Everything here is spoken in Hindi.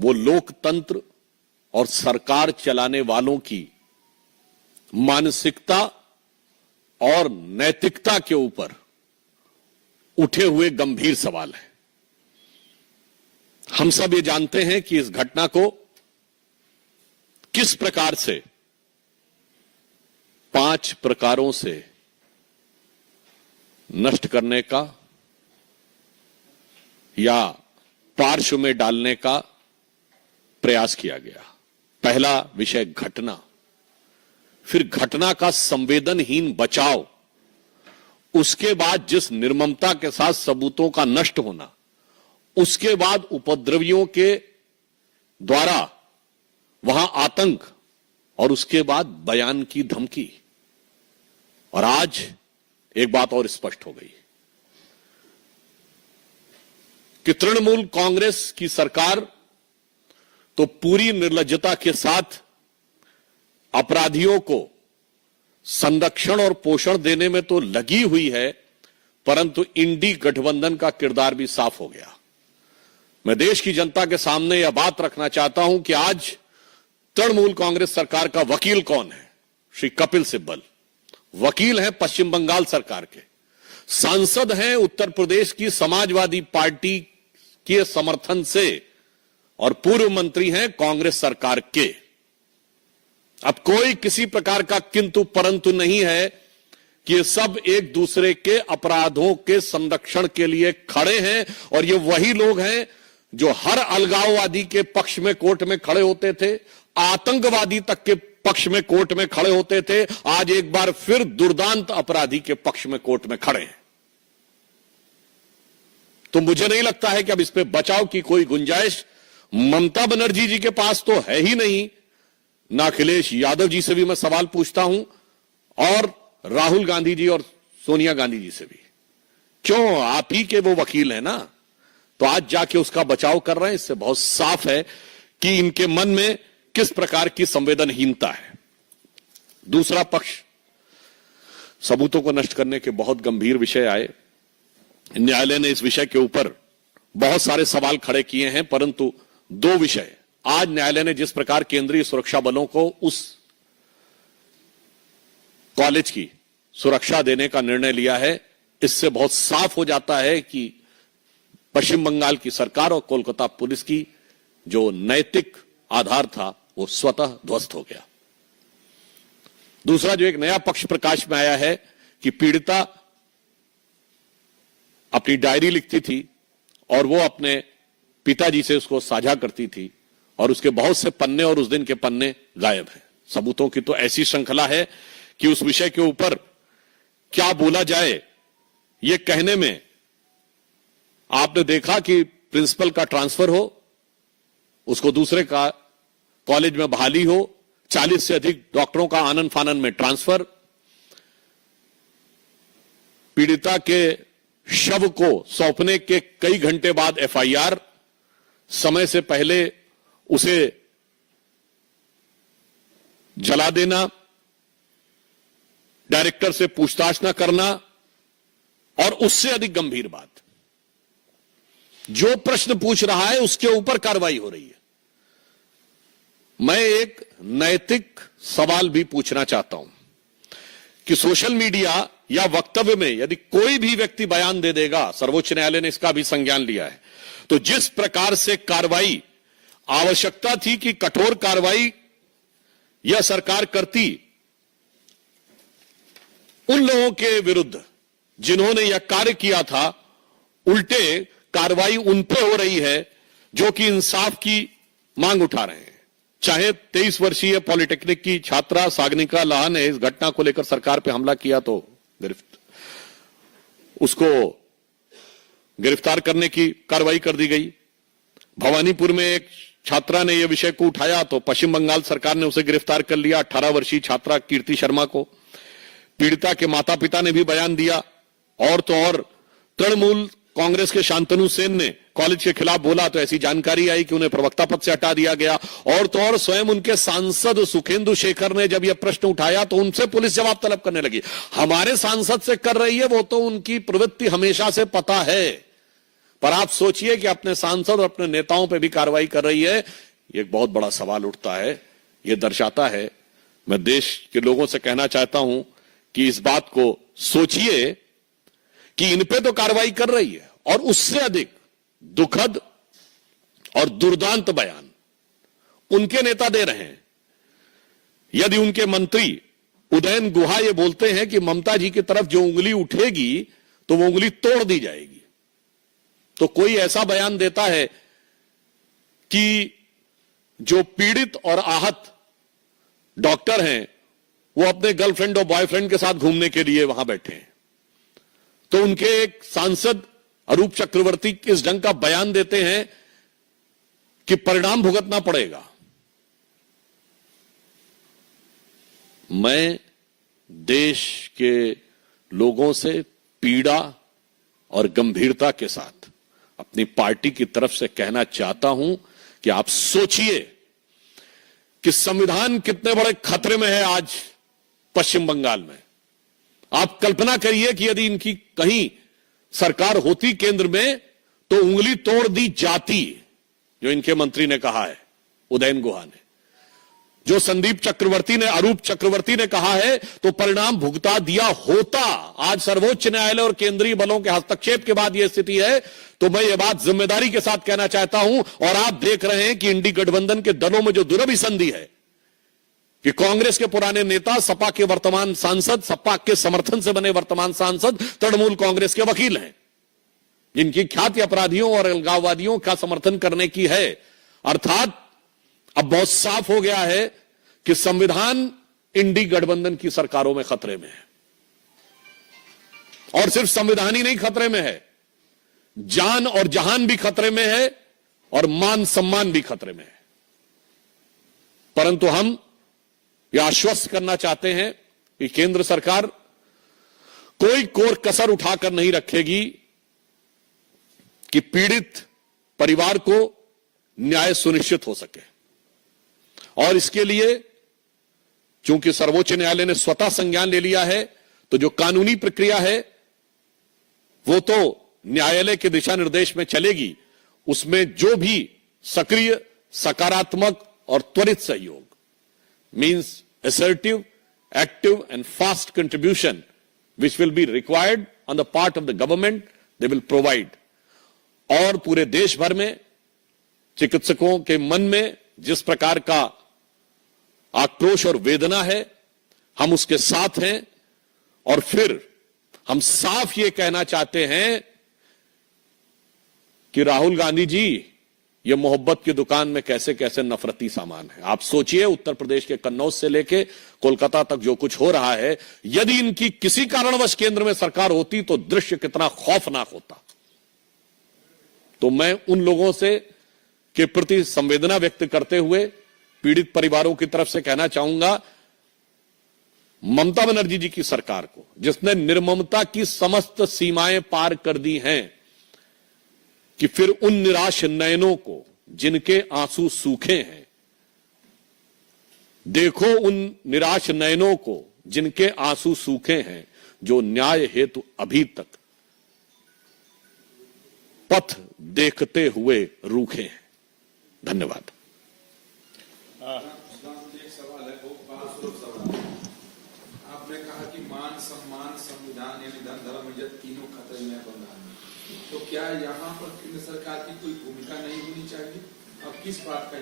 वो लोकतंत्र और सरकार चलाने वालों की मानसिकता और नैतिकता के ऊपर उठे हुए गंभीर सवाल है। हम सब ये जानते हैं कि इस घटना को किस प्रकार से 5 प्रकारों से नष्ट करने का या पार्श्व में डालने का प्रयास किया गया। पहला विषय घटना, फिर घटना का संवेदनहीन बचाव, उसके बाद जिस निर्ममता के साथ सबूतों का नष्ट होना, उसके बाद उपद्रवियों के द्वारा वहां आतंक, और उसके बाद बयान की धमकी। और आज एक बात और स्पष्ट हो गई कि तृणमूल कांग्रेस की सरकार तो पूरी निर्लज्जता के साथ अपराधियों को संरक्षण और पोषण देने में तो लगी हुई है, परंतु इंडी गठबंधन का किरदार भी साफ हो गया। मैं देश की जनता के सामने यह बात रखना चाहता हूं कि आज तृणमूल कांग्रेस सरकार का वकील कौन है? श्री कपिल सिब्बल वकील हैं पश्चिम बंगाल सरकार के, सांसद हैं उत्तर प्रदेश की समाजवादी पार्टी के समर्थन से, और पूर्व मंत्री हैं कांग्रेस सरकार के। अब कोई किसी प्रकार का किंतु परंतु नहीं है कि ये सब एक दूसरे के अपराधों के संरक्षण के लिए खड़े हैं, और ये वही लोग हैं जो हर अलगाववादी के पक्ष में कोर्ट में खड़े होते थे, आतंकवादी तक के पक्ष में कोर्ट में खड़े होते थे, आज एक बार फिर दुर्दांत अपराधी के पक्ष में कोर्ट में खड़े हैं। तो मुझे नहीं लगता है कि अब इस पे बचाव की कोई गुंजाइश ममता बनर्जी जी के पास तो है ही नहीं, ना अखिलेश यादव जी से भी मैं सवाल पूछता हूं, और राहुल गांधी जी और सोनिया गांधी जी से भी। क्यों? आप ही के वो वकील हैं ना, तो आज जाके उसका बचाव कर रहे हैं। इससे बहुत साफ है कि इनके मन में किस प्रकार की संवेदनहीनता है। दूसरा पक्ष, सबूतों को नष्ट करने के बहुत गंभीर विषय आए। न्यायालय ने इस विषय के ऊपर बहुत सारे सवाल खड़े किए हैं, परंतु 2 विषय आज न्यायालय ने जिस प्रकार केंद्रीय सुरक्षा बलों को उस कॉलेज की सुरक्षा देने का निर्णय लिया है, इससे बहुत साफ हो जाता है कि पश्चिम बंगाल की सरकार और कोलकाता पुलिस की जो नैतिक आधार था वो स्वतः ध्वस्त हो गया। दूसरा जो एक नया पक्ष प्रकाश में आया है कि पीड़िता अपनी डायरी लिखती थी और वो अपने पिताजी से उसको साझा करती थी, और उसके बहुत से पन्ने और उस दिन के पन्ने गायब हैं। सबूतों की तो ऐसी श्रृंखला है कि उस विषय के ऊपर क्या बोला जाए ये कहने में, आपने देखा कि प्रिंसिपल का ट्रांसफर हो, उसको दूसरे का कॉलेज में बहाली हो, 40 से अधिक डॉक्टरों का आनन फानन में ट्रांसफर, पीड़िता के शव को सौंपने के कई घंटे बाद एफआईआर, समय से पहले उसे जला देना, डायरेक्टर से पूछताछ न करना, और उससे अधिक गंभीर बात, जो प्रश्न पूछ रहा है उसके ऊपर कार्रवाई हो रही है। मैं एक नैतिक सवाल भी पूछना चाहता हूं कि सोशल मीडिया या वक्तव्य में यदि कोई भी व्यक्ति बयान दे देगा, सर्वोच्च न्यायालय ने इसका भी संज्ञान लिया है, तो जिस प्रकार से कार्रवाई आवश्यकता थी कि कठोर कार्रवाई यह सरकार करती उन लोगों के विरुद्ध जिन्होंने यह कार्य किया था, उल्टे कार्रवाई उन पे हो रही है जो कि इंसाफ की मांग उठा रहे हैं। चाहे 23 वर्षीय पॉलिटेक्निक की छात्रा सागनिका लाहा ने इस घटना को लेकर सरकार पे हमला किया तो उसको गिरफ्तार करने की कार्रवाई कर दी गई। भवानीपुर में एक छात्रा ने यह विषय को उठाया तो पश्चिम बंगाल सरकार ने उसे गिरफ्तार कर लिया, 18 वर्षीय छात्रा कीर्ति शर्मा को। पीड़िता के माता पिता ने भी बयान दिया, और तो और तृणमूल कांग्रेस के शांतनु सेन ने कॉलेज के खिलाफ बोला तो ऐसी जानकारी आई कि उन्हें प्रवक्ता पद से हटा दिया गया, और तो और स्वयं उनके सांसद सुखेंदु शेखर ने जब यह प्रश्न उठाया तो उनसे पुलिस जवाब तलब करने लगी। हमारे सांसद से कर रही है वो तो उनकी प्रवृत्ति हमेशा से पता है, पर आप सोचिए कि अपने सांसद और अपने नेताओं पे भी कार्रवाई कर रही है। ये एक बहुत बड़ा सवाल उठता है। ये दर्शाता है, मैं देश के लोगों से कहना चाहता हूं कि इस बात को सोचिए कि इन पे तो कार्रवाई कर रही है, और उससे अधिक दुखद और दुर्दांत बयान उनके नेता दे रहे हैं। यदि उनके मंत्री उदयन गुहा ये बोलते हैं कि ममता जी की तरफ जो उंगली उठेगी तो वो उंगली तोड़ दी जाएगी, तो कोई ऐसा बयान देता है कि जो पीड़ित और आहत डॉक्टर हैं वो अपने गर्लफ्रेंड और बॉयफ्रेंड के साथ घूमने के लिए वहां बैठे हैं, तो उनके एक सांसद अरूप चक्रवर्ती इस ढंग का बयान देते हैं कि परिणाम भुगतना पड़ेगा। मैं देश के लोगों से पीड़ा और गंभीरता के साथ अपनी पार्टी की तरफ से कहना चाहता हूं कि आप सोचिए कि संविधान कितने बड़े खतरे में है आज पश्चिम बंगाल में। आप कल्पना करिए कि यदि इनकी कहीं सरकार होती केंद्र में तो उंगली तोड़ दी जाती, जो इनके मंत्री ने कहा है, उदयन गुहा ने, जो संदीप चक्रवर्ती ने, अरूप चक्रवर्ती ने कहा है, तो परिणाम भुगता दिया होता। आज सर्वोच्च न्यायालय और केंद्रीय बलों के हस्तक्षेप के बाद यह स्थिति है, तो मैं ये बात जिम्मेदारी के साथ कहना चाहता हूं। और आप देख रहे हैं कि इंडी गठबंधन के दलों में जो दुरभिसंधि है कि कांग्रेस के पुराने नेता, सपा के वर्तमान सांसद, सपा के समर्थन से बने वर्तमान सांसद तृणमूल कांग्रेस के वकील हैं, जिनकी ख्याति अपराधियों और अलगाववादियों का समर्थन करने की है। अर्थात अब बहुत साफ हो गया है कि संविधान इंडी गठबंधन की सरकारों में खतरे में है, और सिर्फ संविधान ही नहीं खतरे में है, जान और जहान भी खतरे में है, और मान सम्मान भी खतरे में है। परंतु हम यह आश्वस्त करना चाहते हैं कि केंद्र सरकार कोई कोर कसर उठाकर नहीं रखेगी कि पीड़ित परिवार को न्याय सुनिश्चित हो सके। और इसके लिए चूंकि सर्वोच्च न्यायालय ने स्वतः संज्ञान ले लिया है, तो जो कानूनी प्रक्रिया है वो तो न्यायालय के दिशा निर्देश में चलेगी। उसमें जो भी सक्रिय, सकारात्मक और त्वरित सहयोग, means assertive, active and fast contribution which will be required on the part of the government, they will provide। और पूरे देश भर में चिकित्सकों के मन में जिस प्रकार का आक्रोश और वेदना है, हम उसके साथ हैं। और फिर हम साफ ये कहना चाहते हैं कि राहुल गांधी जी, ये मोहब्बत की दुकान में कैसे कैसे नफरती सामान है। आप सोचिए, उत्तर प्रदेश के कन्नौज से लेके कोलकाता तक जो कुछ हो रहा है, यदि इनकी किसी कारणवश केंद्र में सरकार होती तो दृश्य कितना खौफनाक होता। तो मैं उन लोगों से के प्रति संवेदना व्यक्त करते हुए पीड़ित परिवारों की तरफ से कहना चाहूंगा, ममता बनर्जी जी की सरकार को, जिसने निर्ममता की समस्त सीमाएं पार कर दी हैं, कि फिर उन निराश नयनों को जिनके आंसू सूखे हैं, देखो उन निराश नयनों को जिनके आंसू सूखे हैं, जो न्याय हेतु अभी तक पथ देखते हुए रूखे हैं। धन्यवाद। एक सवाल है, वो बात सवाल। आपने कहा कि मान सम्मान, संविधान यानी धन धर्म इज्जत तीनों खतरे में बंगाल में, तो क्या यहाँ पर केंद्र सरकार की कोई भूमिका नहीं होनी चाहिए? अब किस बात का